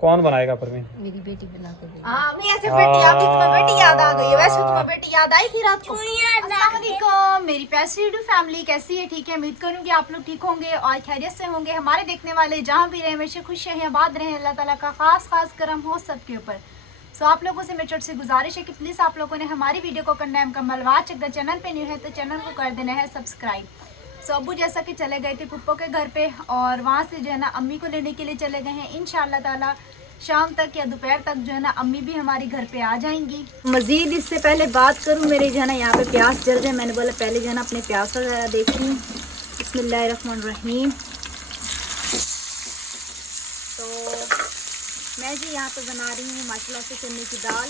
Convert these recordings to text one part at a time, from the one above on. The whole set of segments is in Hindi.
कौन बनाएगा परवीन? मेरी बेटी बना कर देगी। हाँ मैं ऐसे बेटी अभी तुम्हें बेटी याद आ गई है। वैसे तुम्हें बेटी याद आई थी रात को। अस्सलाम वालेकुम मेरी प्यासी यूट्यूब फैमिली, कैसी है? ठीक है, उम्मीद करूंगी आप लोग ठीक होंगे और खैरियत से होंगे। हमारे देखने वाले जहाँ भी रहे हमेशा खुश रहें, आबाद रहें। अल्लाह ताला का खास करम हो सबके ऊपर। सो आप लोगों से मेरी छोटी सी गुजारिश है कि प्लीज़ आप लोगों ने हमारी वीडियो को करना है मुकम्मल वॉच। अगर चैनल पे न्यू है तो चैनल को कर देना है सब्सक्राइब। सो अब्बू जैसा कि चले गए थे पुप्पो के घर पे और वहाँ से जो है ना अम्मी को लेने के लिए चले गए हैं। इंशाअल्लाह ताला शाम तक या दोपहर तक जो है ना अम्मी भी हमारी घर पे आ जाएंगी। मज़ीद इससे पहले बात करूँ, मेरे जो है ना यहाँ पे प्याज जल रहे हैं। मैंने बोला पहले जो है ना अपने प्याज वगैरह देखती हूँ। बिस्मिल्लाहिर्रहमानिर्रहीम। तो मैं जी यहाँ पे बना रही हूँ माशाल्लाह से चने की दाल।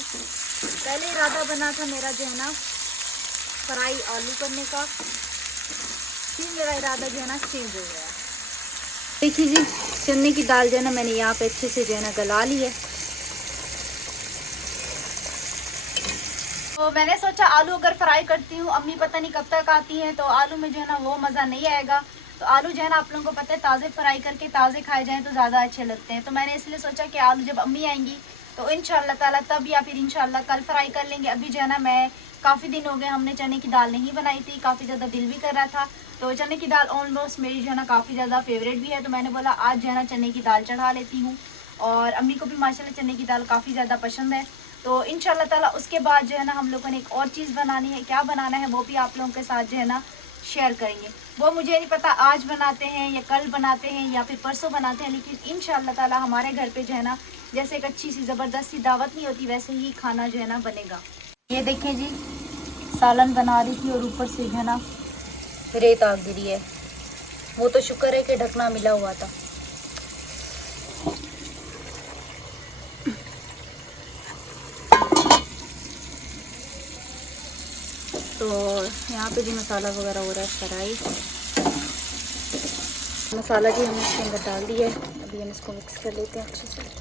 पहले इरादा बना था मेरा जो है ना फ्राई आलू करने का, फिर मेरा इरादा जो है ना चेंज हो गया। देखिए जी चने की दाल जो है ना मैंने यहाँ पे अच्छे से जो है ना गला ली है। तो मैंने सोचा आलू अगर फ्राई करती हूँ, अम्मी पता नहीं कब तक आती हैं, तो आलू में जो है ना वो मज़ा नहीं आएगा। तो आलू जो है ना आप लोगों को पता है ताज़े फ्राई करके ताज़े खाए जाएं तो ज़्यादा अच्छे लगते हैं। तो मैंने इसलिए सोचा कि आलू जब अम्मी आएंगी तो इंशाअल्लाह ताला तब या फिर इंशाअल्लाह कल फ्राई कर लेंगे। अभी जो है ना मैं काफ़ी दिन हो गए हमने चने की दाल नहीं बनाई थी, काफ़ी ज़्यादा दिल भी कर रहा था। तो चने की दाल ऑलमोस्ट मेरी जो है ना काफ़ी ज़्यादा फेवरेट भी है। तो मैंने बोला आज जो है ना चने की दाल चढ़ा लेती हूँ और अम्मी को भी माशाल्लाह चने की दाल काफ़ी ज़्यादा पसंद है। तो इंशाल्लाह ताला उसके बाद जो है ना हम लोगों ने एक और चीज़ बनानी है। क्या बनाना है वो भी आप लोगों के साथ जो है ना शेयर करेंगे। वो मुझे नहीं पता आज बनाते हैं या कल बनाते हैं या फिर परसों बनाते हैं, लेकिन इंशाल्लाह ताला हमारे घर पे जो है ना जैसे एक अच्छी सी ज़बरदस्त सी दावत नहीं होती वैसे ही खाना जो है ना बनेगा। ये देखिए जी सालन बना रही थी और ऊपर से जो है ना रेत आ गिरी है। वो तो शुक्र है कि ढकना मिला हुआ था। तो यहाँ पे भी मसाला वगैरह हो रहा है फ्राई। मसाला भी हमने इसके अंदर डाल दिया है। अभी हम इसको मिक्स कर लेते हैं अच्छे से।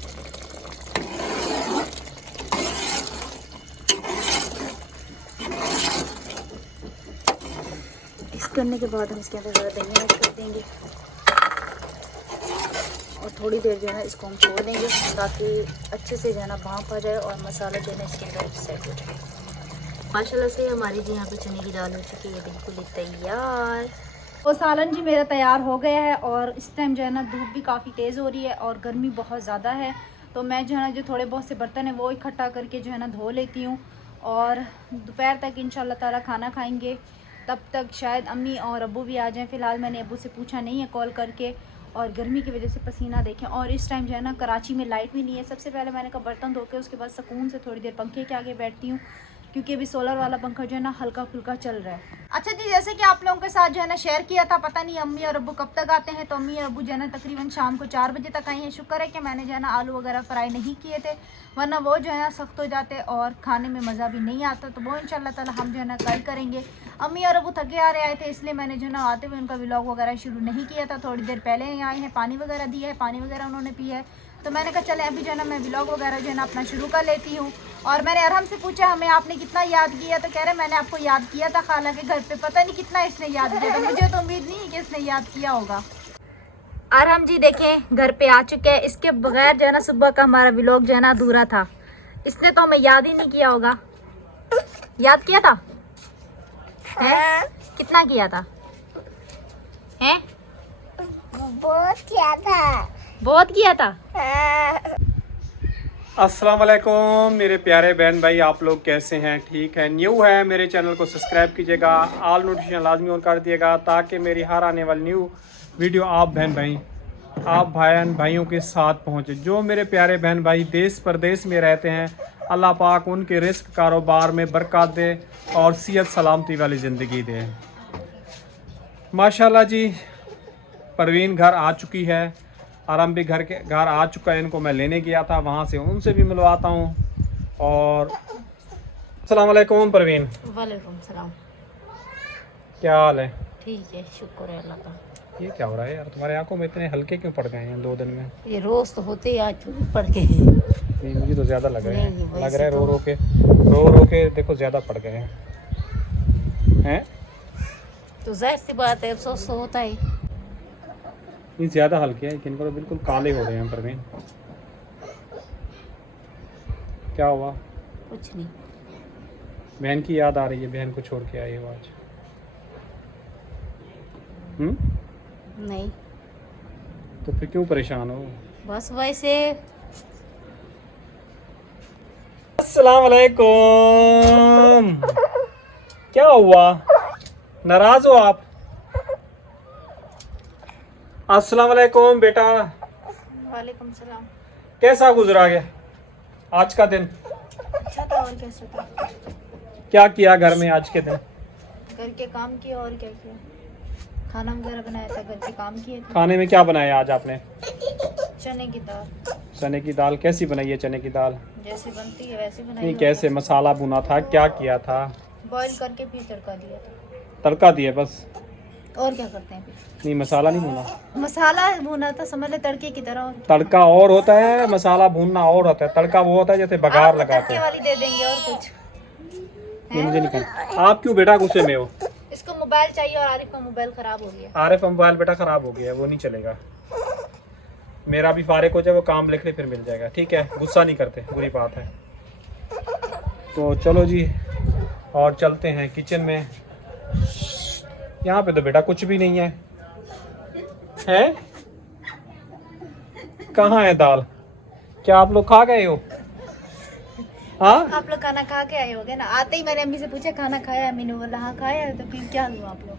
मिक्स करने के बाद हम इसके अंदर ज़रा धनिया ऐड कर देंगे और थोड़ी देर जो है ना इसको हम छोड़ देंगे ताकि अच्छे से जो है ना भाप आ जाए और मसाला जो है ना इसके अंदर सेट हो जाए। माशाल्लाह से हमारी जी यहाँ पे चने की दाल हो चुकी है बिल्कुल ही तैयार। तो सालन जी मेरा तैयार हो गया है और इस टाइम जो है ना धूप भी काफ़ी तेज़ हो रही है और गर्मी बहुत ज़्यादा है। तो मैं जो है ना जो थोड़े बहुत से बर्तन है वो इकट्ठा करके जो है ना धो लेती हूँ और दोपहर तक इंशाल्लाह ताला खाना खाएंगे। तब तक शायद अम्मी और अब्बू भी आ जाएँ। फ़िलहाल मैंने अब्बू से पूछा नहीं है कॉल करके और गर्मी की वजह से पसीना देखें। और इस टाइम जो है ना कराची में लाइट भी नहीं है। सबसे पहले मैंने कहा बर्तन धो के उसके बाद सुकून से थोड़ी देर पंखे के आगे बैठती हूँ क्योंकि अभी सोलर वाला पंखा जो है ना हल्का फुल्का चल रहा है। अच्छा जी जैसे कि आप लोगों के साथ जो है ना शेयर किया था, पता नहीं अम्मी और अब्बू कब तक आते हैं। तो अम्मी और अब्बू जो है ना तकरीबन शाम को 4 बजे तक आई हैं। शुक्र है कि मैंने जो है ना आलू वगैरह फ्राई नहीं किए थे, वरना वो जो है ना सख्त हो जाते और खाने में मज़ा भी नहीं आता। तो वो इंशाल्लाह ताला हम जो है ना कल करेंगे। अम्मी और अब्बू थके आ रहे आए थे इसलिए मैंने जो है ना आते हुए उनका व्लॉग वगैरह शुरू नहीं किया था। थोड़ी देर पहले ही आए हैं, पानी वगैरह दिया है, पानी वगैरह उन्होंने पिया है। तो मैंने कहा चले अभी जो है ना मैं व्लॉग वगैरह जो है ना अपना शुरू कर लेती हूँ। और मैंने अरहम से पूछा हमें आपने कितना याद किया, तो कह रहे मैंने आपको याद किया था खाला के घर पे, पता नहीं कितना इसने याद किया था। मुझे तो उम्मीद नहीं है कि इसने याद किया होगा। अरहम जी देखें घर पे आ चुके हैं। इसके बगैर जो है ना सुबह का हमारा व्लॉग जो है ना अधूरा था। इसने तो हमें याद ही नहीं किया होगा। याद किया था है? कितना किया था है? बहुत किया था। बहुत किया था। अस्सलाम वालेकुम मेरे प्यारे बहन भाई, आप लोग कैसे हैं? ठीक है? न्यू है मेरे चैनल को सब्सक्राइब कीजिएगा, ऑल नोटिफिकेशन लाजमी ऑन कर दिएगा ताकि मेरी हर आने वाली न्यू वीडियो आप बहन भाइयों के साथ पहुंचे। जो मेरे प्यारे बहन भाई देश प्रदेश में रहते हैं, अल्लाह पाक उनके रिस्क कारोबार में बरकत दे और सेहत सलामती वाली ज़िंदगी दे। माशाल्लाह जी परवीन घर आ चुकी है, आराम भी घर आ चुका है। इनको मैं लेने गया था, वहाँ से उनसे भी मिलवाता हूँ। और अस्सलाम वालेकुम परवीन। वालेकुम सलाम। क्या हाल है? ठीक है, शुक्र है अल्लाह का। ये क्या हो रहा है यार, तुम्हारे आंखों में इतने हल्के क्यों पड़ गए हैं 2 दिन में? ये रोज तो होते ही आज पड़ गए हैं। नहीं मुझे तो ज़्यादा लग रहे नहीं, हैं, लग रहा है वैसे रो रो के देखो ज़्यादा पड़ गए हैं। तो जाहिर सी बात है, अफसोस तो होता है। ये ज़्यादा हल्के हैं, इनको तो बिल्कुल काले हो गए हैं परवीन। क्या हुआ? कुछ नहीं। बहन की याद आ रही है? बहन को छोड़ के आई हो आज? नहीं, तो फिर क्यों परेशान हो? बस वैसे। अस्सलाम वालेकुम। क्या हुआ? नाराज हो आप? अस्सलाम वालेकुम बेटा। वालेकुम सलाम। कैसा गुजरा गया आज का दिन? अच्छा था, और कैसा था? क्या किया घर में आज के दिन? घर के काम किए और क्या किया? खाना वगैरह बनाया था, घर के काम किए थे। खाने में क्या बनाया आज आपने? चने की दाल। चने की दाल कैसी बनाई है? चने की दाल जैसे बनती है वैसे बनाई। नहीं, कैसे? मसाला भुना था? क्या किया था? बॉईल करके फिर तड़का दिया था। तड़का दिया बस? और क्या करते हैं फिर? नहीं, मसाला नहीं भुना। मसाला भुना था, समझ ले तड़के की तरह। और तड़का और होता है, मसाला भूनना और होता है। तड़का वो होता है जैसे बघार आपको लगाते तड़के हैं। वाली दे देंगे और कुछ। ये मुझे नहीं करना। आप क्यों बेटा गुस्से में हो? इसको मोबाइल चाहिए और आरिफ का मोबाइल खराब हो गया। आरिफ का मोबाइल बेटा खराब हो गया है, वो नहीं चलेगा। मेरा भी फारिग हो जाए, वो काम लिख ले फिर मिल जाएगा। ठीक है, गुस्सा नहीं करते, बुरी बात है। तो चलो जी, और चलते हैं किचन में। यहाँ पे तो बेटा कुछ भी नहीं है। हैं? कहाँ है दाल? क्या आप लोग खा गए हो? हाँ, आप लोग खाना खा के आए होगे ना? आते ही मैंने अम्मी से पूछा खाना खाया? अम्मी ने बोला हाँ खाया है। तो फिर क्या हुआ आप लोग?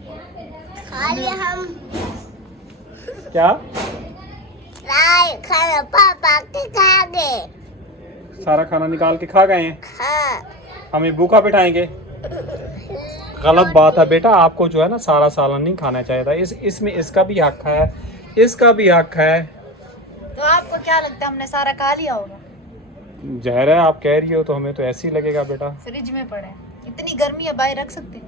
खा लिया हम। क्या? खाना पापा के खा गए। सारा खाना निकाल के खा गए हैं? हाँ। हमें भूखा बिठाएंगे? गलत बात है बेटा, आपको जो है ना सारा सालन नहीं खाना चाहिए था। इसमें इसका भी हक है, इसका भी हक है। तो आपको क्या लगता है हमने सारा खा लिया होगा? जहर है, आप कह रही हो तो हमें तो ऐसे ही लगेगा बेटा। फ्रिज में पड़े हैं। इतनी गर्मी है, बाहर रख सकते हैं?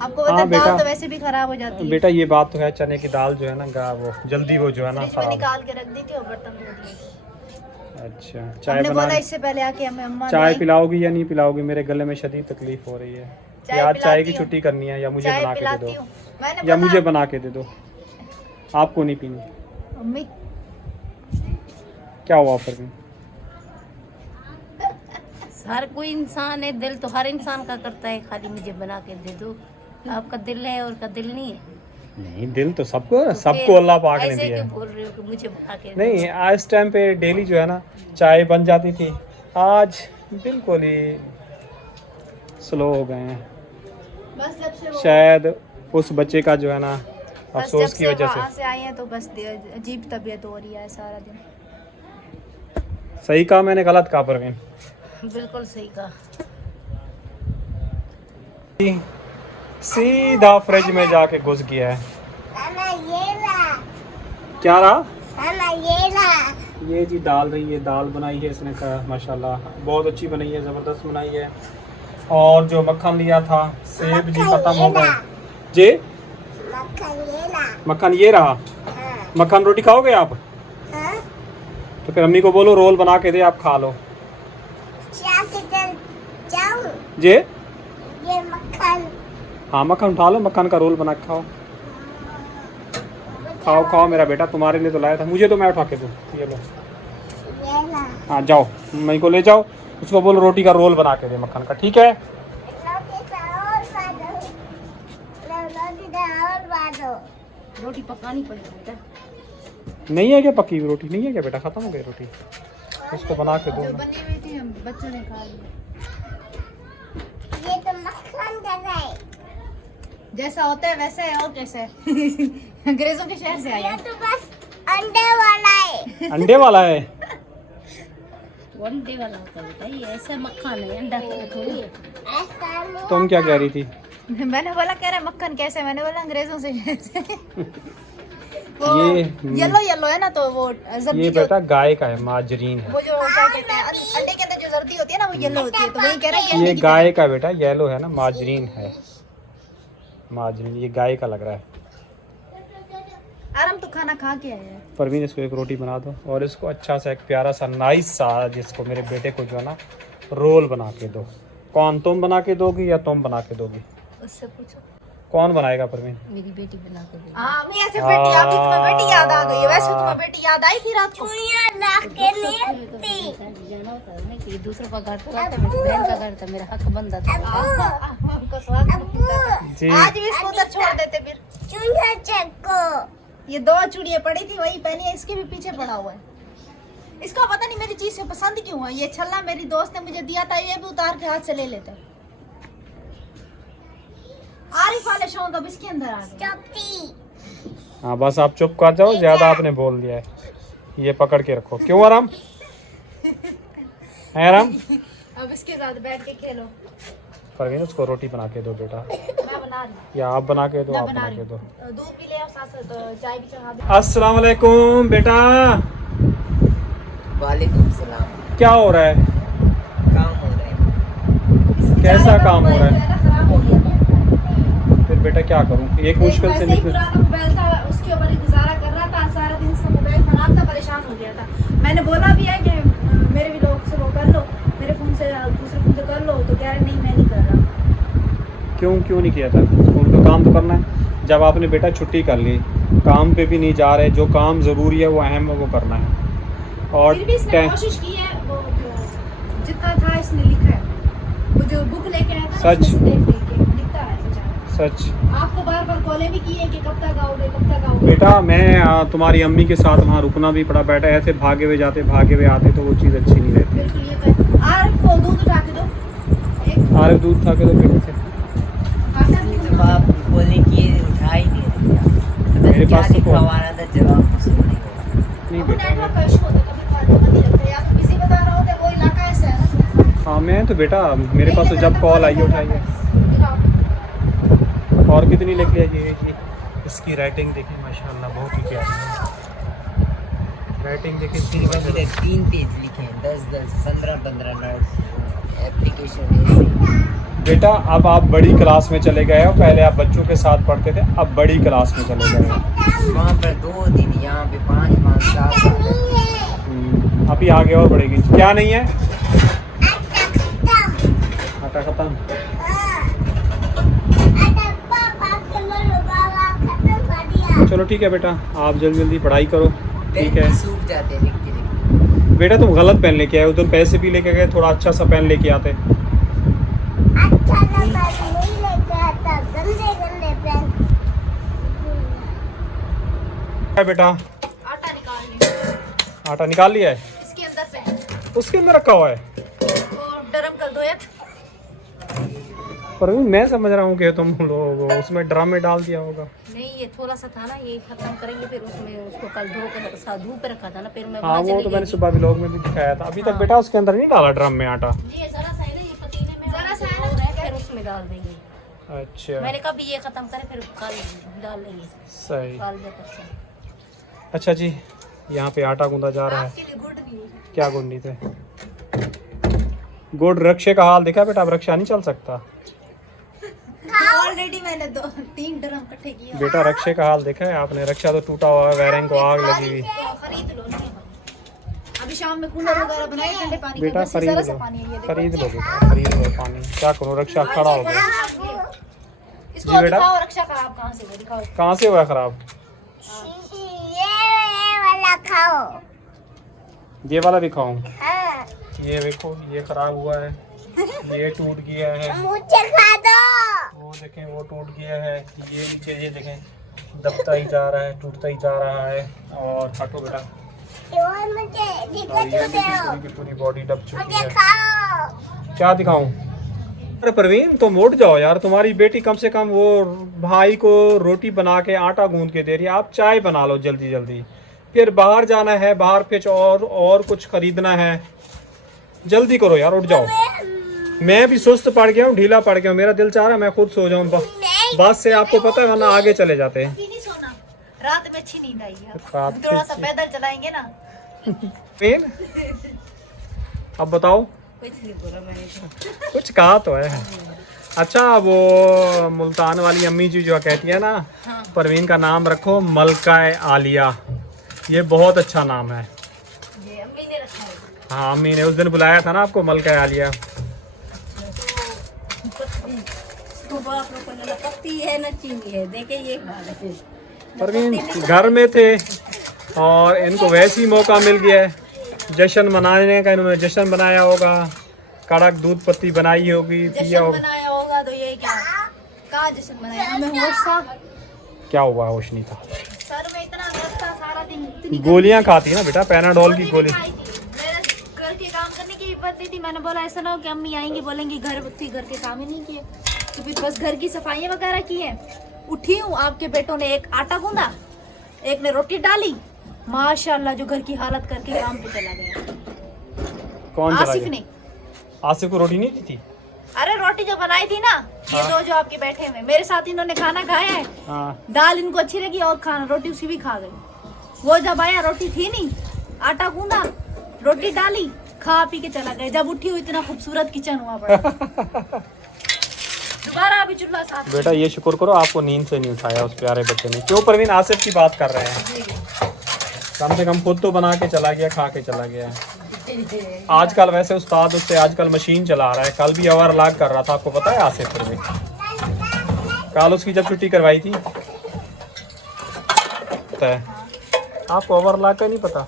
आपको पता हाँ है बेटा। दाल तो वैसे भी खराब हो जाती है। बेटा ये बात तो है, चने की दाल जो है ना वो जल्दी वो जो है ना फ्रिज में खराब। निकाल के रख दी थी और बर्तन धो दिए थे। अच्छा, चाय हमने बोला बना? इससे पहले आके हमें अम्मा चाय ने पिलाओगी या नहीं पिलाओगी? मेरे गले में शदीद तकलीफ हो रही है। चाय या चाय की पिलाती हूँ। छुट्टी करनी है, या मुझे चाय बना के दे पिलाती दो, हूँ। मैंने या बोला मुझे बना के दे दो। आपको नहीं पीनी? अम्मी क्या हुआ फिर? हर कोई इंसान है, दिल तो हर इंसान का करता है, खाली मुझे बना के दे दो। आपका दिल है और का दिल नहीं है? नहीं, दिल तो सबको तो सबको फिर अल्लाह पाक ने ऐसे दिया क्यों है। बोल रहे हो कि मुझे बना के दो? नहीं, आज टाइम पे डेली जो है ना चाय बन जाती थी, आज बिल्कुल ही स्लो हो गए हैं। बस जब से शायद उस बच्चे का जो है ना बस जब अफसोस की से वजह वहाँ से। से आए हैं तो बस अजीब तबीयत हो रही है सारा दिन। सही कहा मैंने, गलत कहा परवीन? बिल्कुल सही कहा। सीधा फ्रिज में जाके घुस गया है। क्या रहा? ये जी डाल रही है, दाल बनाई है इसने का माशाल्लाह बहुत अच्छी बनाई है, ज़बरदस्त बनाई है। और जो मक्खन लिया था, सेब जी खत्म हो गए जी। मक्खन ये रहा। मक्खन रोटी खाओगे आप? तो फिर अम्मी को बोलो रोल बना के दे, आप खा लो जी। ये मक्खन। हाँ, मक्खन उठा लो, मक्खन का रोल बना के खाओ। खाओ खाओ मेरा बेटा, तुम्हारे लिए तो लाया था, मुझे तो मैं उठा के दूँ। ये लो। हाँ जाओ, मम्मी को ले जाओ, उसको बोलो रोटी का रोल बना के दे मक्खन का, ठीक है? रोटी पकानी पड़ेगी बेटा। नहीं है क्या पकी हुई रोटी? नहीं है क्या बेटा? खत्म हो गई रोटी, उसको बना के दो जो ना। बनी हुई थी बच्चों ने खा ली। ये तो मक्खन का है। जैसा होता है वैसे है, और कैसे है? अंग्रेजों के शहर से आए हैं। तो बस अंडे वाला है। अंडे वाला है? वो अंडे वाला होता है बेटा, ये ऐसा मक्खन है, अंडा थोड़ी है। ऐसा नहीं। तुम क्या कह रही थी? मैंने बोला कह रहा है मक्खन कैसे? मैंने बोला अंग्रेजों से वो ये येलो येलो है ना, तो वो ये जर्दी जो बेटा गाय का है, माजरीन है। वो जो क्या कहते हैं अंडे के अंदर जो जर्दी होती है ना वो येलो होती है, तो वही कह रहा है कि अंडे ये की गाय का बेटा येलो है ना, माजरीन है। माजरीन ये गाय का लग रहा है। तरह। आराम तो खाना खा के आए हैं। परवीन इसको एक रोटी बना दो, और इसको अच्छा सा एक प्यारा सा नाइस सा, जिसको मेरे बेटे को जो है ना रोल बना के दो। कौन, तुम बना के दोगी या तुम बना के दोगी? उससे पूछो। कौन बनाएगा परवीन? मेरी बेटी बना के दे। हाँ मैं ऐसे बेटी, अभी तुम्हें बेटी याद आ गई है। वैसे तुम्हें बेटी याद आई थी रात को? जाना होता है ना कि दूसरों का घर था, मेरी बहन का घर था, मेरा हक बनता था। हमको स्वाद जी आज भी इसको उधर छोड़ देते फिर। चूड़िया चेक ये 2 चूड़ियां पड़ी थी वही पहनी है, इसके भी पीछे पड़ा हुआ है। इसको पता नहीं मेरी चीज से पसंद क्यों है। ये छल्ला मेरी दोस्त ने मुझे दिया था, ये भी उतार के हाथ से ले लेता है। आरिफ वाले शौक अब इसके अंदर आ गए। हाँ बस आप चुप कर जाओ, ज्यादा आपने बोल दिया है। ये पकड़ के रखो। क्यों आराम है आराम? अब इसके साथ बैठ के खेलो। परवीन उसको रोटी बना के दो बेटा, मैं बना रही हूँ। या आप बना के दो? मैं आप बना बना रही के दो। हूँ। दूध भी ले आओ साथ साथ, चाय भी चढ़ा दो। अस्सलाम वालेकुम बेटा। वालेकुम सलाम। क्या हो रहा है? काम हो रहा है। कैसा काम हो रहा है? खराब हो गया। फिर बेटा क्या करूं? एक मुश्किल से वैसे ही निकल। पुराना मोबाइल था, उसके ऊपर ही गुजारा कर रहा था। सारा दिन इसका मोबाइल खराब था, परेशान हो गया था। मैंने बोला भी है कि मेरे भी लोग से वो कर लो, मेरे फोन से दूसरे फोन से कर लो, तो कह रहे नहीं मैं नहीं कर रहा। क्यों नहीं किया था? उनको काम तो करना है। जब आपने बेटा छुट्टी कर ली, काम पे भी नहीं जा रहे, जो काम ज़रूरी है वो अहम है वो करना है। और फिर भी इसने कोशिश की है, वो जो जितना था इसने लिखा है। वो जो बुक लेके आया था सच? उसमें से देख के लिखता है बेचारा। सच आपको बार कॉलें भी की है कि कब तक आओगे कब तक आओगे। बेटा, मैं तुम्हारी अम्मी के साथ वहाँ रुकना भी पड़ा। बैठा ऐसे भागे हुए जाते भागे हुए आते तो वो चीज़ अच्छी नहीं रहती। बिल्कुल ये कर। आरिफ को दूध उठा के दो। एक आरिफ दूध था के दो बेटे से। आटा दूध जब आप बोले कि ये उठा ही नहीं रहा, मेरे क्या पास तो लिखा हुआ था जवाब मौसूल नहीं हुआ। नहीं अब बेटा, नेटवर्क का इशू होता है, कभी कॉल नहीं लगता। या तो किसी बता रहा होता, वो इलाका ऐसा है ना। हाँ मैं तो बेटा, मेरे पास तो जब कॉल आई उठाइए। और कितनी लिख लिया? ये इसकी राइटिंग देखिए माशाल्लाह बहुत ही प्यारी है। राइटिंग देखिए इसकी फिर बस इधर 3 पेज लिखे हैं, 10-10, 15-15 नोट्स, एप्लीकेशन ऐसे। बेटा अब आप बड़ी क्लास में चले गए हो। पहले आप बच्चों के साथ पढ़ते थे, अब बड़ी क्लास में चले गए हो। वहाँ पर 2 दिन, यहाँ पे 5-5 साल। अभी आगे और बढ़ेगी। क्या नहीं है? आटा खत्म। चलो ठीक है बेटा, आप जल्दी जल्दी पढ़ाई करो। ठीक है सूख जाते हैं लिखते लिखते। बेटा, तुम गलत पेन लेके आए। उधर पैसे भी लेके गए, थोड़ा अच्छा सा पेन लेके आते। है बेटा, आटा निकाल लिया आटा निकाल लिया है? इसके अंदर से। उसके अंदर रखा हुआ है। और ड्रम कर दो एक। पर मैं समझ रहा हूँ कि तुम लोग उसमें ड्रम में डाल दिया होगा। नहीं, ये थोड़ा सा था ना, ये खत्म करेंगे फिर उसमें उसको कल धूप पे रखा था ना, फिर मैं हाँ वहाँ वो चली तो गई मैंने थी। सुबह व्लॉग में भी दिखाया था। अभी तक बेटा उसके अंदर नहीं डाला ड्रम में आटा? ये जरा सा है ना, ये पतीले में जरा सा है ना, हो रहा है, फिर उसमें डाल देंगे। अच्छा मैंने कहा भी ये खत्म करें फिर कल डाल लेंगे, सही। कल या परसों। अच्छा जी, यहाँ पे आटा गूंदा जा रहा है। आपके लिए गुड न्यूज। क्या गुंडी थे? गुड। रक्षे का हाल देखा बेटा? अब रक्षा नहीं चल सकता। ऑलरेडी मैंने 2-3 ड्रम इकट्ठे किए। बेटा रक्षे का हाल देखा है आपने? रक्षा तो टूटा हुआ है, वायरिंग को आग लगी हुई। खरीद लो नहीं। अभी शाम में कूलर वगैरह बनाए ठंडे पानी का। बेटा बस खरीद जरा लो, सा पानी है, ये देखो। खरीद लो बेटा, खरीद लो पानी। क्या करूँ, रक्षा खड़ा हो गया। इसको जी बेटा। दिखाओ, रक्षा खराब कहाँ से हुआ, दिखाओ। कहाँ से हुआ है खराब? ये वाला भी खाऊं? ये देखो, ये खराब हुआ है, ये टूट गया है। मुझे खा दो। वो देखें, वो टूट गया है। ये नीचे ये देखें, दबता ही जा रहा है, टूटता ही जा रहा है। और हटो बेटा, और ये पूरी की पूरी बॉडी दब चुकी है। क्या दिखाऊं? अरे परवीन तुम उठ जाओ यार, तुम्हारी बेटी कम से कम वो भाई को रोटी बना के आटा गूंद के दे रही है। आप चाय बना लो जल्दी जल्दी, फिर बाहर जाना है, बाहर कुछ और कुछ खरीदना है। जल्दी करो यार, उठ जाओ। मैं भी सुस्त पड़ गया हूँ, ढीला पड़ गया हूँ। मेरा दिल चाह रहा है मैं खुद सो जाऊँ बस से। आपको पता है वरना आगे चले जाते हैं। अभी नहीं सोना, रात में अच्छी नींद आई है। रात थोड़ा में सा अच्छी- पैदल चलाएंगे ना। परवीन अब बताओ, कुछ नहीं बोला मैंने तो। कुछ कहा तो है। अच्छा, वो मुल्तान वाली अम्मी जी जो कहती है ना, परवीन का नाम रखो मलका आलिया। ये बहुत अच्छा नाम है। ये अम्मी ने रखा है। हाँ अम्मी ने उस दिन बुलाया था ना आपको, मलका आलिया। तो आप लोगों ने ना पत्ती है ना चीनी है, देखे ये हाल है। परवीन घर में थे और इनको वैसे ही मौका मिल गया है। जश्न मनाने का इन्होंने जश्न बनाया होगा, कड़क दूध पत्ती बनाई होगी, पिया जश्न होगा। बनाया होगा तो ये क्या कहाँ जश्न बनाया? हमें होश था, क्या हुआ? होश नहीं था। सर में इतना दर्द था सारा दिन, इतनी गोलियां खाती है ना बेटा, पैनाडोल की गोली। खाई थी। मेरे घर के काम करने की हिम्मत नहीं थी। मैंने बोला ऐसा ना हो कि अम्मी आएंगी बोलेंगी घर के काम ही नहीं किए, तो फिर बस घर की सफाई वगैरह की है। उठी हूँ, आपके बेटों ने एक आटा गूंदा, एक ने रोटी डाली, माशाल्लाह जो घर की हालत करके काम पे चला गया। कौन चला आसिफ गया? ने। आसिफ को रोटी नहीं दी थी? अरे रोटी जो बनाई थी ना, ये हाँ। दो जो आपके बैठे हुए मेरे साथ इन्होंने खाना खाया है, हाँ। दाल इनको अच्छी लगी और खाना रोटी उसी भी खा गई। वो जब आया रोटी थी नहीं, आटा गूंदा, रोटी डाली, खा पी के चला गया। जब उठी हुई इतना खूबसूरत किचन हुआ पड़ा। दोबारा अभी चूल्हा साफ। बेटा ये शुक्र करो आपको नींद से नहीं उठाया उस प्यारे बच्चे ने। क्यों परवीन, आसिफ की बात कर रहे हैं? कम से कम खुद तो बना के चला गया, खा के चला गया। आजकल वैसे उस्ताद उससे आजकल मशीन चला रहा है। कल भी ओवरलॉक कर रहा था, आपको पता है आसिफ परवीन? कल उसकी जब छुट्टी करवाई थी, पता है आपको ओवरलॉक का नहीं पता?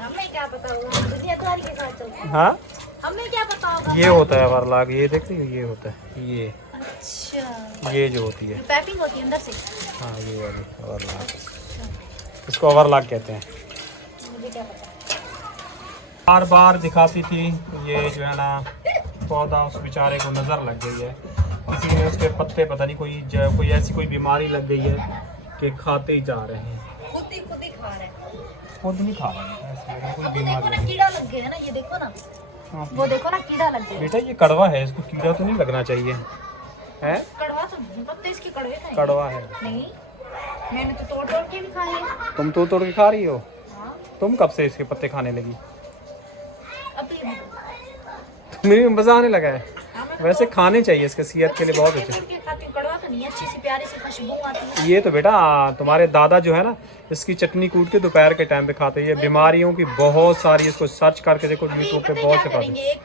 हमें क्या पता होगा, हम दुनियादारी के साथ चलते हैं। हाँ, हमें क्या पता होगा। ये होता है ओवरलॉक, ये देख रही हो, ये होता है, ये अच्छा, ये जो होती है, पैपिंग होती है अंदर से। हाँ ये वाली ओवरलॉक, इसको ओवरलॉक कहते हैं। मुझे क्या पता। बार बार दिखाती थी, ये जो है ना पौधा उस बेचारे को नज़र लग गई है, किसी ने उसके पत्ते पता नहीं कोई ऐसी कोई बीमारी लग गई है कि खाते ही जा रहे हैं। खुद ही खा रहे हैं। खुद नहीं खा रहे हैं, ऐसे लग रहा है कोई अब तो बीमारी देखो ना लगी। कीड़ा लग गया है ना, ये देखो ना, हाँ। वो देखो ना कीड़ा लग गया है। बेटा ये कड़वा है, इसको कीड़ा तो नहीं लगना चाहिए है? कड़वा तो नहीं, पत्ते इसके कड़वे थे। कड़वा है। नहीं, मैंने तो तोड़ तोड़ के भी खाए हैं। तुम तोड़ के खा रही हो? हाँ, तुम कब से इसके पत्ते खाने लगी? अभी मेरी मजा आने लगा है। हाँ, मैं तो वैसे खाने चाहिए, इसके सेहत के लिए बहुत अच्छे। तोड़ के खाती हूँ। कड़वा तो नहीं, अच्छी सी प्यारी सी खुशबू आती है। ये तो बेटा तुम्हारे दादा जो है ना, इसकी चटनी कूट के दोपहर के टाइम पे खाते हैं। ये बीमारियों की बहुत सारी, इसको सर्च करके देखो अभी यूट्यूब पता पे है बहुत क्या से करेंगे, एक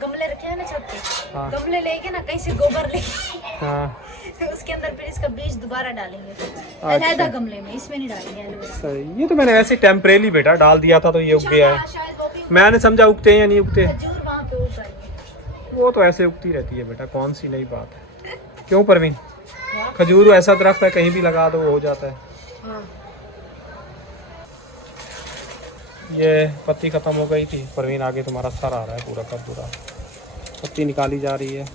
गमले रखे हैं ना छत पे, हाँ। गमले लेके ना कहीं से गोबर लेके हाँ उसके अंदर फिर इसका बीज दोबारा डालेंगे। अच्छा। अलहदा गमले में, इसमें नहीं डालेंगे एलोवेरा। सही। ये तो मैंने वैसे टेम्परेली बेटा डाल दिया था तो ये उग गया है। शायद वो भी मैंने समझा उगते हैं या नहीं उगते, खजूर वहाँ पे उग जाएगी। वो तो ऐसे उगती रहती है बेटा, कौन सी नई बात है। क्यों परवीन? खजूर ऐसा दरख्त है, कहीं भी लगा दो वो हो जाता है। हाँ। ये पत्ती खत्म हो गई थी परवीन, आगे तुम्हारा सर आ रहा है पूरा का पूरा, पत्ती निकाली जा रही है।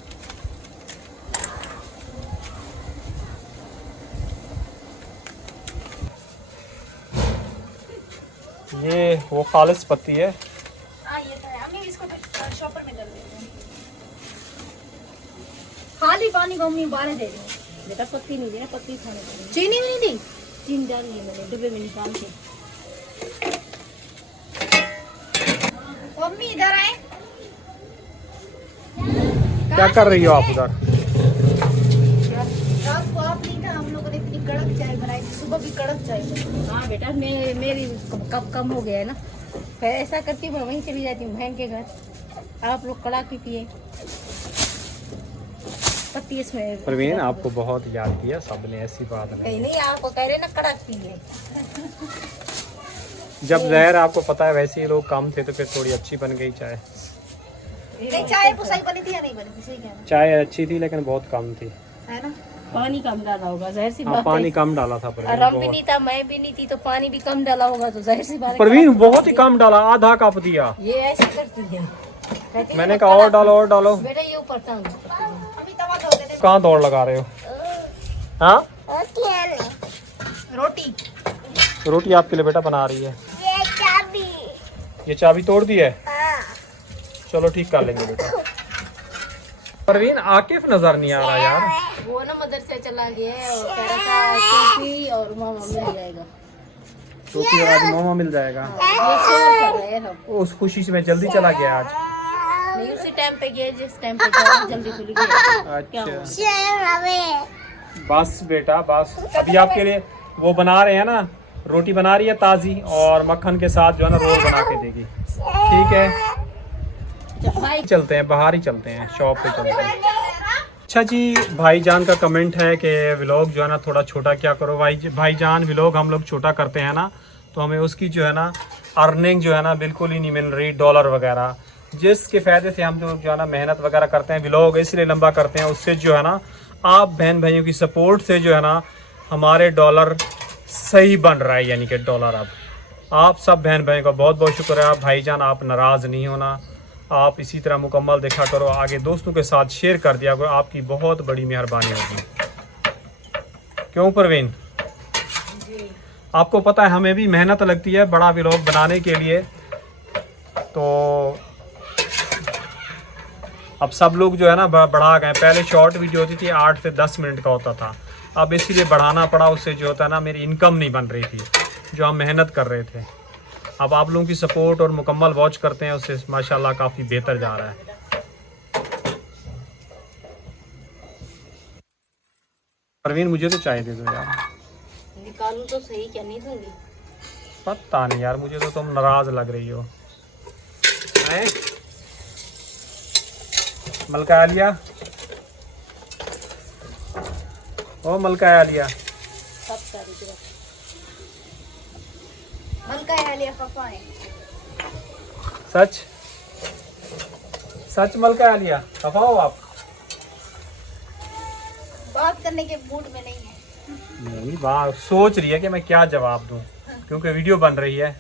ये वो खालिस पत्ती है। हाँ, ये तो है। हम इसको फिर शॉपर में कर देते हैं। खाली पानी को मम्मी बाहर दे रही हूँ। बेटा पत्ती नहीं देना, पत्ती खाने को चीनी भी नहीं दी। चीन डाली है मैंने डिब्बे में निकाल के। मम्मी इधर आए। क्या कर रही हो आप उधर? रात को आप नहीं था, हम लोगों ने इतनी कड़क चाय बनाई थी, सुबह भी कड़क चाय बनाई। हाँ बेटा, मेरी कप कम हो गया है ना, फिर ऐसा करती हूँ मैं वहीं चली जाती हूँ बहन के घर, आप लोग कड़ा की पिए। पत्ती इसमें परवीन आपको बहुत याद किया सबने, ऐसी बात नहीं नहीं। नहीं, आपको कह रहे ना कड़ा पिए। जब जहर आपको पता है वैसे ही लोग कम थे तो फिर थोड़ी अच्छी बन गई चाय। नहीं, चाय को सही बनी थी या नहीं बनी थी? सही कहना चाय अच्छी थी लेकिन बहुत कम थी। है ना। पानी कम डाला होगा, जाहिर सी हाँ बात पानी है। कम डाला था और परवीन हम भी बहुत। नहीं था, मैं भी नहीं थी, तो पानी भी कम डाला होगा, तो जाहिर सी बात है। परवीन बहुत ही कम डाला, आधा कप दिया। ये ऐसी करती है, कहती है मैंने ना, कहा और डालो और डालो। बेटा ये ऊपर टांग। अभी तवा धो देते। कहाँ दौड़ लगा रहे हो? हाँ रोटी। रोटी आपके लिए बेटा बना रही है। ये चाबी तोड़ दी है? चलो ठीक कर लेंगे बेटा। परवीन आकिफ नजर नहीं आ रहा यार। वो ना मदरसे चला गया है और कह रहा था टोपी और मामा मिल जाएगा। टोपी और आज मामा मिल जाएगा। ये शेयर कर रहे हैं हम। उस खुशी से मैं जल्दी चला गया आज। नहीं उसी टाइम पे गए जिस टाइम पे गए, जल्दी खुल गया। अच्छा बस बेटा बस, अभी आपके लिए वो बना रहे हैं ना, रोटी बना रही है ताज़ी और मक्खन के साथ जो है ना रोल बना के देगी। ठीक है भाई चलते हैं, बाहर ही चलते हैं, शॉप पे चलते हैं। अच्छा जी, भाईजान का कमेंट है कि व्लॉग जो है ना थोड़ा छोटा क्या करो। भाईजान व्लॉग हम लोग छोटा करते हैं ना, तो हमें उसकी जो है ना अर्निंग जो है ना बिल्कुल ही नहीं मिल रही, डॉलर वगैरह, जिसके फ़ायदे से हम जो है ना मेहनत वगैरह करते हैं, व्लॉग इसलिए लंबा करते हैं, उससे जो है ना आप बहन भाइयों की सपोर्ट से जो है ना हमारे डॉलर सही बन रहा है, यानी कि डॉलर। अब आप सब बहन भाइयों का बहुत बहुत शुक्र है। भाईजान आप नाराज़ नहीं होना, आप इसी तरह मुकम्मल देखा करो, आगे दोस्तों के साथ शेयर कर दिया करो, आपकी बहुत बड़ी मेहरबानी होगी। क्यों परवीन? आपको पता है हमें भी मेहनत लगती है बड़ा व्लॉग बनाने के लिए, तो अब सब लोग जो है ना बढ़ा गए। पहले शॉर्ट वीडियो होती थी 8 से 10 मिनट का होता था, अब इसीलिए बढ़ाना पड़ा, उससे जो होता है ना मेरी इनकम नहीं बन रही थी जो हम मेहनत कर रहे थे। अब आप लोगों की सपोर्ट और मुकम्मल वॉच करते हैं, उससे माशाल्लाह काफ़ी बेहतर जा रहा है। परवीन मुझे तो चाय दे दो यार। निकालूं तो सही, क्या नहीं दूंगी? पता नहीं यार, मुझे तो तुम नाराज लग रही हो। हैं? मलका आलिया, ओ मलका आलिया, सब सारी तरफ मलका है लिया खफा है। सच सच मलका आलिया, खफा हो आप? बात करने के मूड में नहीं है। नहीं, बात सोच रही है कि मैं क्या जवाब दूं, क्योंकि वीडियो बन रही है।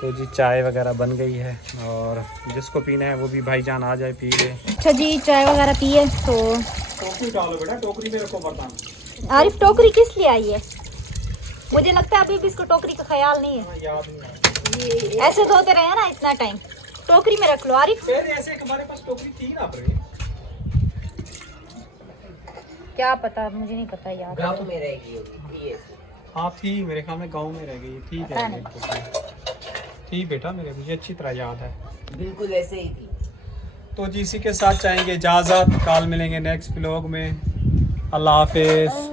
तो जी चाय वगैरह बन गई है, और जिसको पीना है वो भी भाईजान आ जाए पी ले। अच्छा जी, चाय वगैरह पिए तो टोकरी डालो बेटा, टोकरी में रखो बर्तन। आरिफ टोकरी किस लिए आई है? मुझे लगता है अभी भी इसको टोकरी का ख्याल नहीं है। याद नहीं है, ऐसे धोते रहे ना इतना टाइम, टोकरी में रख लो आरिफ। ऐसे हमारे पास टोकरी थी ना पर क्या पता, मुझे नहीं पता यार। गाँव में रहेगी होगी ये। हाँ थी, मेरे ख्याल में गांव में रह गई। ठीक पता है नहीं। थी बेटा, मुझे अच्छी तरह याद है। बिल्कुल ऐसे ही थी। तो जी इसी के साथ चाहेंगे इजाज़त, कल मिलेंगे नेक्स्ट व्लॉग में। अल्लाह हाफिज़।